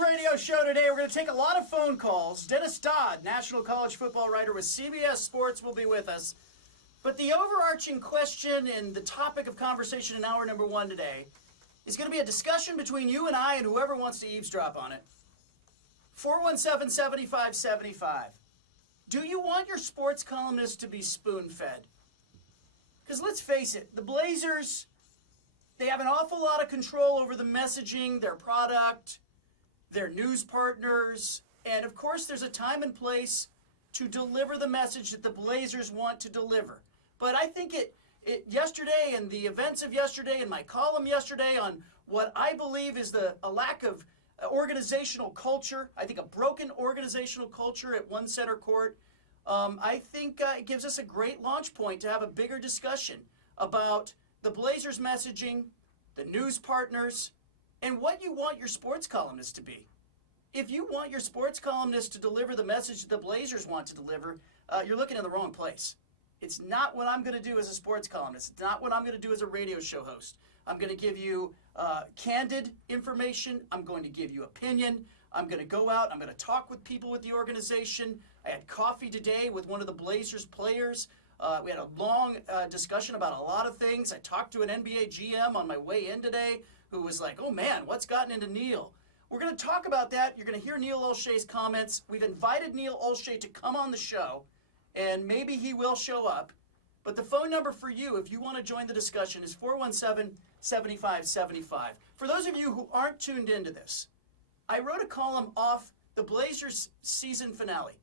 radio show today. We're going to take a lot of phone calls. Dennis Dodd, national college football writer with CBS Sports, will be with us. But the overarching question and the topic of conversation in hour number one today is going to be a discussion between you and I and whoever wants to eavesdrop on it. 417-7575. Do you want your sports columnist to be spoon-fed? Because let's face it, the Blazers, they have an awful lot of control over the messaging, their product, their news partners, and of course there's a time and place to deliver the message that the Blazers want to deliver. But I think yesterday and the events of yesterday and my column yesterday on what I believe is a lack of organizational culture, I think a broken organizational culture at one center court, I think it gives us a great launch point to have a bigger discussion about the Blazers messaging, the news partners, and what you want your sports columnist to be. If you want your sports columnist to deliver the message that the Blazers want to deliver, you're looking in the wrong place. It's not what I'm going to do as a sports columnist. It's not what I'm going to do as a radio show host. I'm going to give you candid information. I'm going to give you opinion. I'm going to go out. I'm going to talk with people with the organization. I had coffee today with one of the Blazers players. We had a long discussion about a lot of things. I talked to an NBA GM on my way in today who was like, oh man, what's gotten into Neil? We're going to talk about that. You're going to hear Neil Olshey's comments. We've invited Neil Olshey to come on the show, and maybe he will show up. But the phone number for you, if you want to join the discussion, is 417-7575. For those of you who aren't tuned into this, I wrote a column off the Blazers season finale.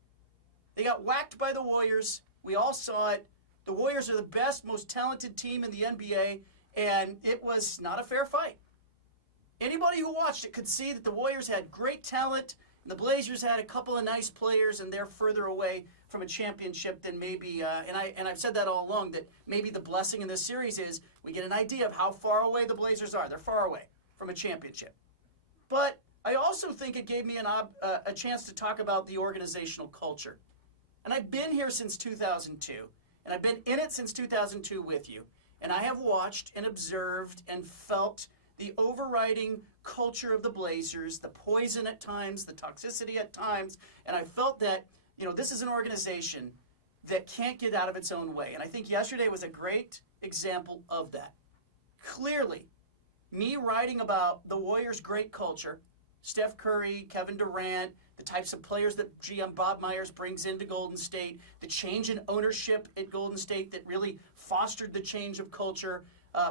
They got whacked by the Warriors. We all saw it. The Warriors are the best, most talented team in the NBA, and it was not a fair fight. Anybody who watched it could see that the Warriors had great talent, and the Blazers had a couple of nice players, and they're further away from a championship than maybe, and I've said that all along, that maybe the blessing in this series is we get an idea of how far away the Blazers are. They're far away from a championship. But I also think it gave me a chance to talk about the organizational culture. And I've been here since 2002, and I've been in it since 2002 with you. And I have watched and observed and felt the overriding culture of the Blazers, the poison at times, the toxicity at times, and I felt that, this is an organization that can't get out of its own way. And I think yesterday was a great example of that. Clearly, me writing about the Warriors' great culture, Steph Curry, Kevin Durant, the types of players that GM Bob Myers brings into Golden State, the change in ownership at Golden State that really fostered the change of culture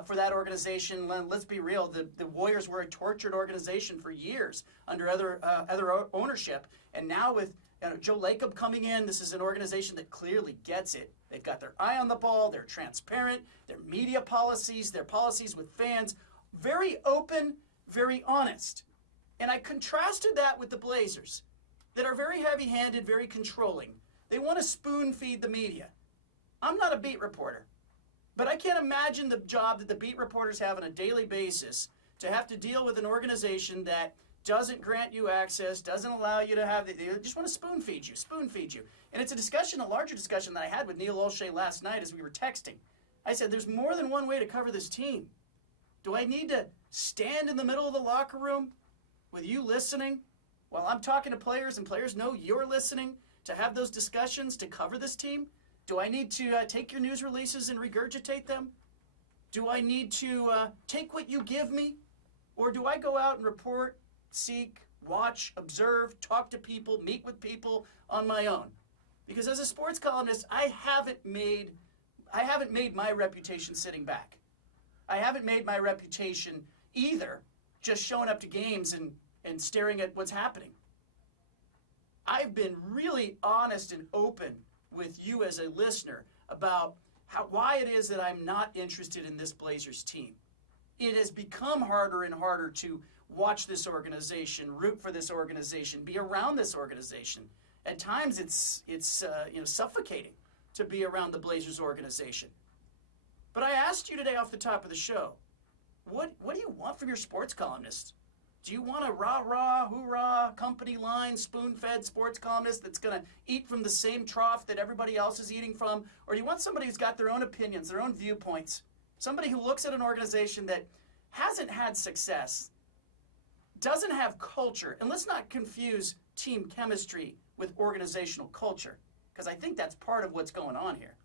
for that organization. Let's be real, the Warriors were a tortured organization for years under other ownership. And now with Joe Lacob coming in, this is an organization that clearly gets it. They've got their eye on the ball, they're transparent, their media policies, their policies with fans, very open, very honest. And I contrasted that with the Blazers that are very heavy-handed, very controlling. They want to spoon-feed the media. I'm not a beat reporter, but I can't imagine the job that the beat reporters have on a daily basis to have to deal with an organization that doesn't grant you access, doesn't allow you to have, they just want to spoon-feed you. And it's a larger discussion that I had with Neil Olshey last night as we were texting. I said, there's more than one way to cover this team. Do I need to stand in the middle of the locker room with you listening while I'm talking to players and players know you're listening to have those discussions to cover this team? Do I need to take your news releases and regurgitate them? Do I need to take what you give me? Or do I go out and report, seek, watch, observe, talk to people, meet with people on my own? Because as a sports columnist, I haven't made my reputation sitting back. I haven't made my reputation either just showing up to games and staring at what's happening. I've been really honest and open with you as a listener about why it is that I'm not interested in this Blazers team. It has become harder and harder to watch this organization, root for this organization, be around this organization. At times it's suffocating to be around the Blazers organization. But I asked you today off the top of the show, what do you want from your sports columnist? Do you want a rah-rah, hoorah, company line, spoon-fed sports columnist that's going to eat from the same trough that everybody else is eating from? Or do you want somebody who's got their own opinions, their own viewpoints? Somebody who looks at an organization that hasn't had success, doesn't have culture, and let's not confuse team chemistry with organizational culture, because I think that's part of what's going on here.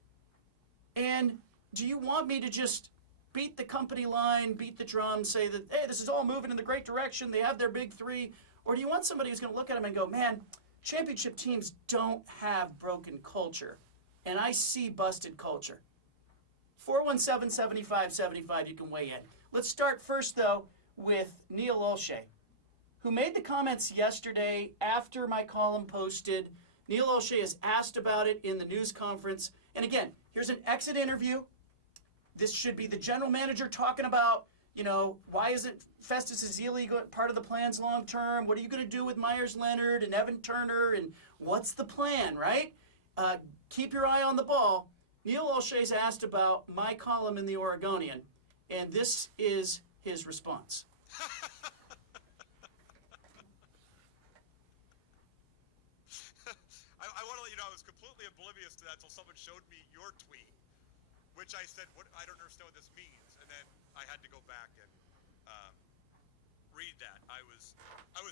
And do you want me to just beat the company line, beat the drum, say that, hey, this is all moving in the great direction, they have their big three, or do you want somebody who's going to look at them and go, man, championship teams don't have broken culture, and I see busted culture? 417-7575, you can weigh in. Let's start first, though, with Neil Olshey, who made the comments yesterday after my column posted. Neil Olshey is asked about it in the news conference. And again, here's an exit interview. This should be the general manager talking about, you know, why isn't Festus Ezeli part of the plans long term? What are you going to do with Myers Leonard and Evan Turner? And what's the plan, right? Keep your eye on the ball. Neil Olshey's asked about my column in the Oregonian, and this is his response. I want to let you know I was completely oblivious to that until someone showed me your tweet, which I said, "What? I don't understand what this means." And then I had to go back and read that. I was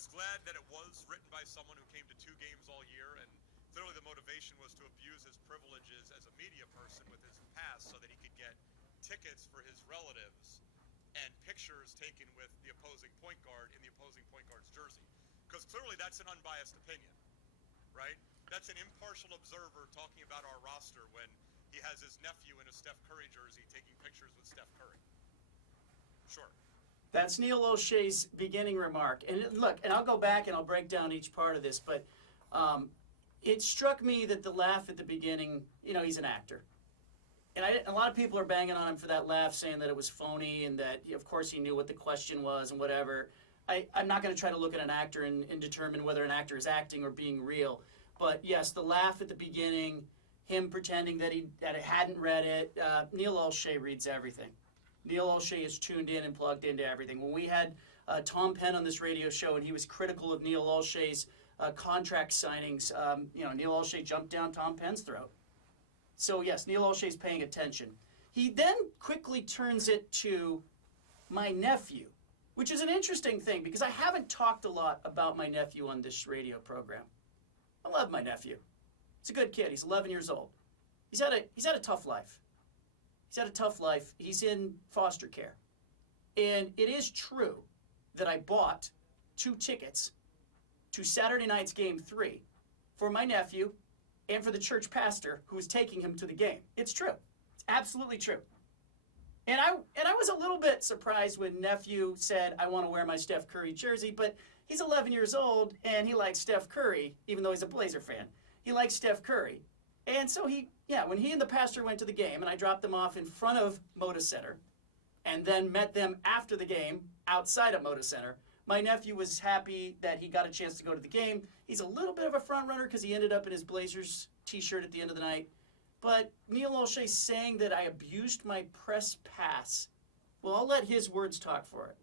glad that it was written by someone who came to 2 games all year, and clearly the motivation was to abuse his privileges as a media person with his past so that he could get tickets for his relatives and pictures taken with the opposing point guard in the opposing point guard's jersey. Because clearly that's an unbiased opinion, right? That's an impartial observer talking about our roster when he has his nephew in a Steph Curry jersey taking pictures with Steph Curry. Sure. That's Neil Olshey's beginning remark. And look, and I'll go back and I'll break down each part of this, but it struck me that the laugh at the beginning, you know, he's an actor. And a lot of people are banging on him for that laugh, saying that it was phony and that, of course, he knew what the question was and whatever. I'm not going to try to look at an actor and determine whether an actor is acting or being real. But, yes, the laugh at the beginning, him pretending that he hadn't read it. Neil Olshey reads everything. Neil Olshey is tuned in and plugged into everything. When we had Tom Penn on this radio show and he was critical of Neil Olshey's contract signings, Neil Olshey jumped down Tom Penn's throat. So, yes, Neil Olshey's paying attention. He then quickly turns it to my nephew, which is an interesting thing because I haven't talked a lot about my nephew on this radio program. I love my nephew. He's a good kid. He's 11 years old. He's had a tough life. He's had a tough life. He's in foster care. And it is true that I bought 2 tickets to Saturday night's Game 3 for my nephew and for the church pastor who was taking him to the game. It's true. It's absolutely true. And I was a little bit surprised when nephew said, I want to wear my Steph Curry jersey, but he's 11 years old and he likes Steph Curry, even though he's a Blazer fan. He likes Steph Curry. And so when he and the pastor went to the game and I dropped them off in front of Moda Center and then met them after the game outside of Moda Center, my nephew was happy that he got a chance to go to the game. He's a little bit of a front runner because he ended up in his Blazers t-shirt at the end of the night. But Neil Olshey saying that I abused my press pass, well, I'll let his words talk for it.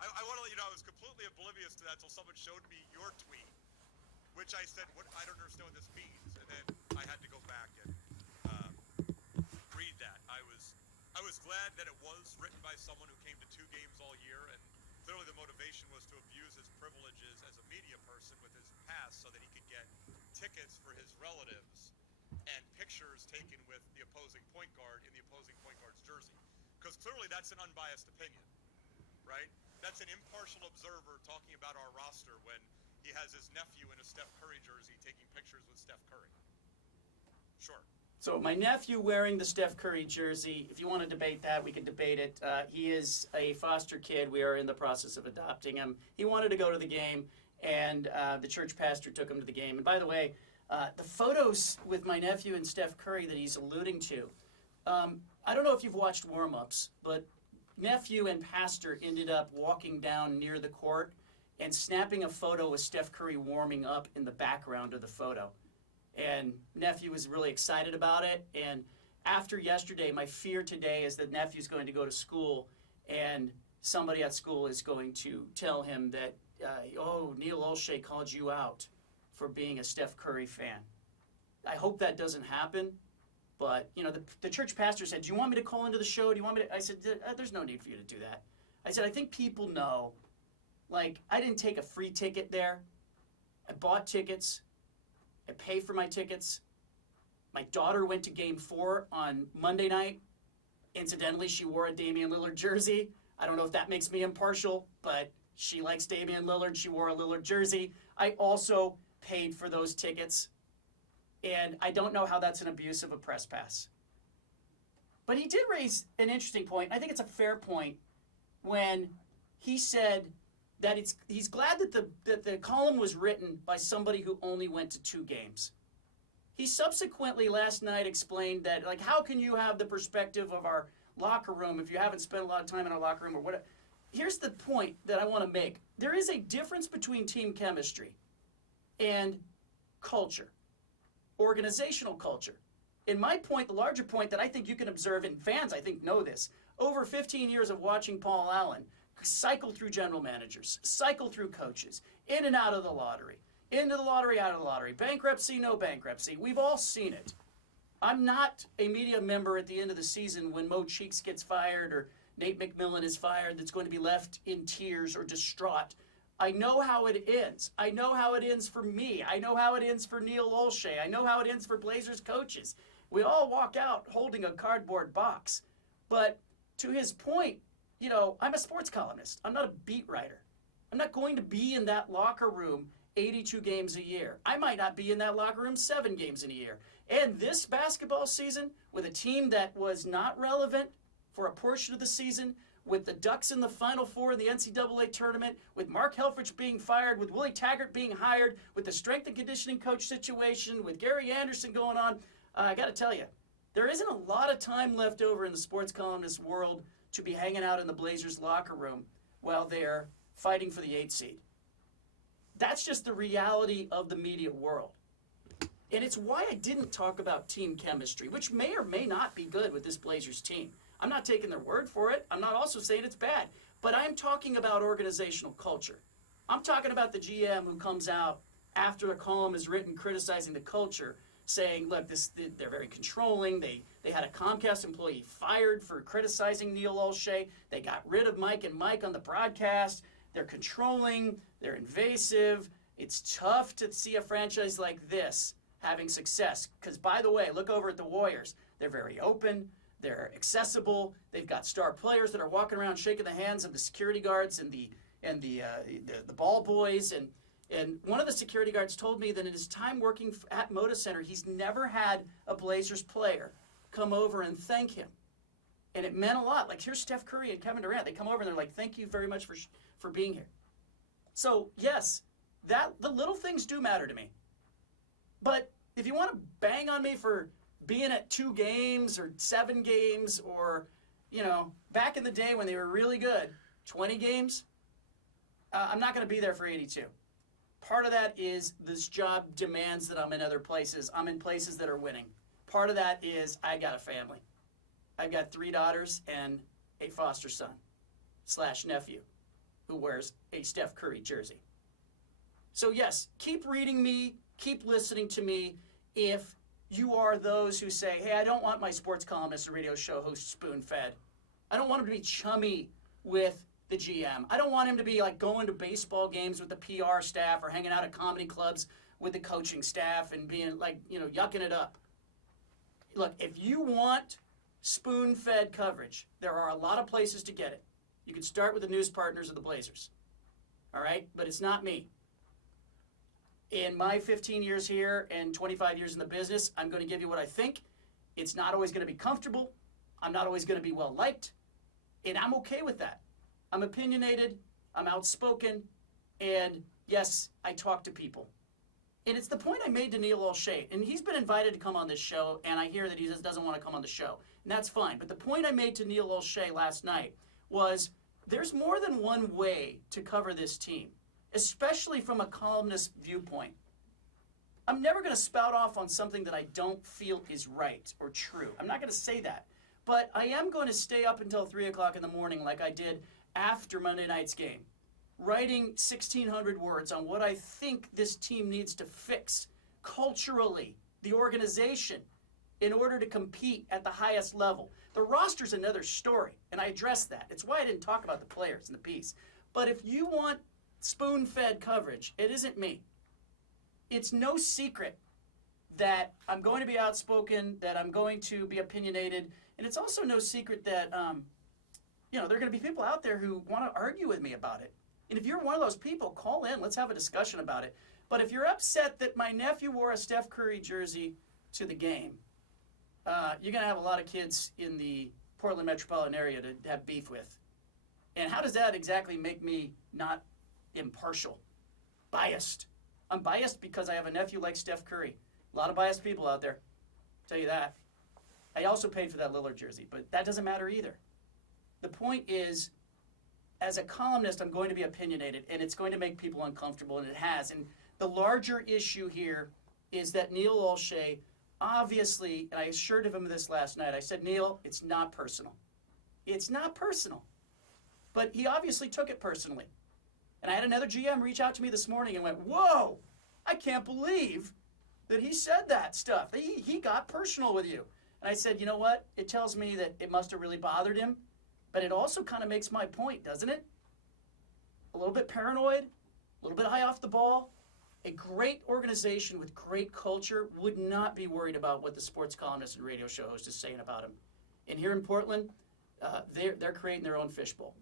I want to let you know I was completely oblivious to that until someone showed me your tweet, which I said, "What? I don't understand what this means." And then I had to go back and read that. I was glad that it was written by someone who came to 2 games all year, and clearly the motivation was to abuse his privileges as a media person with his past so that he could get tickets for his relatives and pictures taken with the opposing point guard in the opposing point guard's jersey. Because clearly that's an unbiased opinion, right? That's an impartial observer talking about our roster when he has his nephew in a Steph Curry jersey taking pictures with Steph Curry. Sure. So my nephew wearing the Steph Curry jersey, if you want to debate that, we can debate it. He is a foster kid. We are in the process of adopting him. He wanted to go to the game, and the church pastor took him to the game. And by the way, the photos with my nephew and Steph Curry that he's alluding to, I don't know if you've watched warm-ups, but nephew and pastor ended up walking down near the court and snapping a photo with Steph Curry warming up in the background of the photo. And nephew was really excited about it. And after yesterday, my fear today is that nephew's going to go to school and somebody at school is going to tell him that, Neil Olshey called you out for being a Steph Curry fan. I hope that doesn't happen, But, you know, the church pastor said, do you want me to call into the show? Do you want me to? I said, there's no need for you to do that. I said, I think people know, like, I didn't take a free ticket there. I bought tickets. I pay for my tickets. My daughter went to Game 4 on Monday night. Incidentally, she wore a Damian Lillard jersey. I don't know if that makes me impartial, but she likes Damian Lillard. She wore a Lillard jersey. I also paid for those tickets. And I don't know how that's an abuse of a press pass. But he did raise an interesting point. I think it's a fair point when he said that he's glad that the column was written by somebody who only went to 2 games. He subsequently last night explained that, like, how can you have the perspective of our locker room if you haven't spent a lot of time in our locker room or whatever? Here's the point that I want to make. There is a difference between team chemistry and culture, organizational culture. In my point, the larger point that I think you can observe, and fans I think know this, over 15 years of watching Paul Allen cycle through general managers, cycle through coaches, in and out of the lottery, into the lottery, out of the lottery, bankruptcy, no bankruptcy. We've all seen it. I'm not a media member at the end of the season when Mo Cheeks gets fired or Nate McMillan is fired that's going to be left in tears or distraught. I know how it ends. I know how it ends for me. I know how it ends for Neil Olshey. I know how it ends for Blazers coaches. We all walk out holding a cardboard box. But to his point, you know, I'm a sports columnist. I'm not a beat writer. I'm not going to be in that locker room 82 games a year. I might not be in that locker room 7 games in a year. And this basketball season, with a team that was not relevant for a portion of the season, with the Ducks in the Final Four in the NCAA tournament, with Mark Helfrich being fired, with Willie Taggart being hired, with the strength and conditioning coach situation, with Gary Anderson going on, I got to tell you, there isn't a lot of time left over in the sports columnist world to be hanging out in the Blazers locker room while they're fighting for the 8th seed. That's just the reality of the media world. And it's why I didn't talk about team chemistry, which may or may not be good with this Blazers team. I'm not taking their word for it. I'm not also saying it's bad. But I'm talking about organizational culture. I'm talking about the GM who comes out after a column is written criticizing the culture, saying, look, they're very controlling. They had a Comcast employee fired for criticizing Neil Olshey. They got rid of Mike and Mike on the broadcast. They're controlling. They're invasive. It's tough to see a franchise like this having success. Because, by the way, look over at the Warriors. They're very open. They're accessible. They've got star players that are walking around shaking the hands of the security guards and the ball boys. And one of the security guards told me that in his time working at Moda Center, he's never had a Blazers player come over and thank him. And it meant a lot. Like, here's Steph Curry and Kevin Durant. They come over and they're like, thank you very much for being here. So, yes, the little things do matter to me. But if you want to bang on me for being at 2 games or 7 games or, you know, back in the day when they were really good, 20 games, I'm not going to be there for 82. Part of that is this job demands that I'm in other places. I'm in places that are winning. Part of that is I got a family. I've got 3 daughters and a foster son / nephew who wears a Steph Curry jersey. So yes, keep reading me, keep listening to me if you are those who say, hey, I don't want my sports columnist or radio show host spoon-fed. I don't want him to be chummy with the GM. I don't want him to be like going to baseball games with the PR staff or hanging out at comedy clubs with the coaching staff and being like, you know, yucking it up. Look, if you want spoon-fed coverage, there are a lot of places to get it. You can start with the news partners of the Blazers. All right? But it's not me. In my 15 years here and 25 years in the business, I'm going to give you what I think. It's not always going to be comfortable. I'm not always going to be well-liked. And I'm okay with that. I'm opinionated. I'm outspoken. And, yes, I talk to people. And it's the point I made to Neil Olshey. And he's been invited to come on this show, and I hear that he just doesn't want to come on the show. And that's fine. But the point I made to Neil Olshey last night was there's more than one way to cover this team, especially from a columnist viewpoint. I'm never going to spout off on something that I don't feel is right or true. I'm not going to say that. But I am going to stay up until 3 o'clock in the morning like I did after Monday night's game, writing 1,600 words on what I think this team needs to fix culturally, the organization, in order to compete at the highest level. The roster's another story, and I addressed that. It's why I didn't talk about the players in the piece. But if you want spoon-fed coverage, it isn't me. It's no secret that I'm going to be outspoken, that I'm going to be opinionated, and it's also no secret that, there are going to be people out there who want to argue with me about it. And if you're one of those people, call in. Let's have a discussion about it. But if you're upset that my nephew wore a Steph Curry jersey to the game, you're going to have a lot of kids in the Portland metropolitan area to have beef with. And how does that exactly make me not impartial? Biased. I'm biased because I have a nephew like Steph Curry. A lot of biased people out there. I'll tell you that. I also paid for that Lillard jersey, but that doesn't matter either. The point is, as a columnist, I'm going to be opinionated, and it's going to make people uncomfortable, and it has. And the larger issue here is that Neil Olshey, obviously, and I assured him of this last night, I said, Neil, it's not personal. It's not personal. But he obviously took it personally. And I had another GM reach out to me this morning and went, whoa, I can't believe that he said that stuff. He got personal with you. And I said, you know what? It tells me that it must have really bothered him. But it also kind of makes my point, doesn't it? A little bit paranoid, a little bit high off the ball. A great organization with great culture would not be worried about what the sports columnist and radio show host is saying about him. And here in Portland, they're creating their own fishbowl.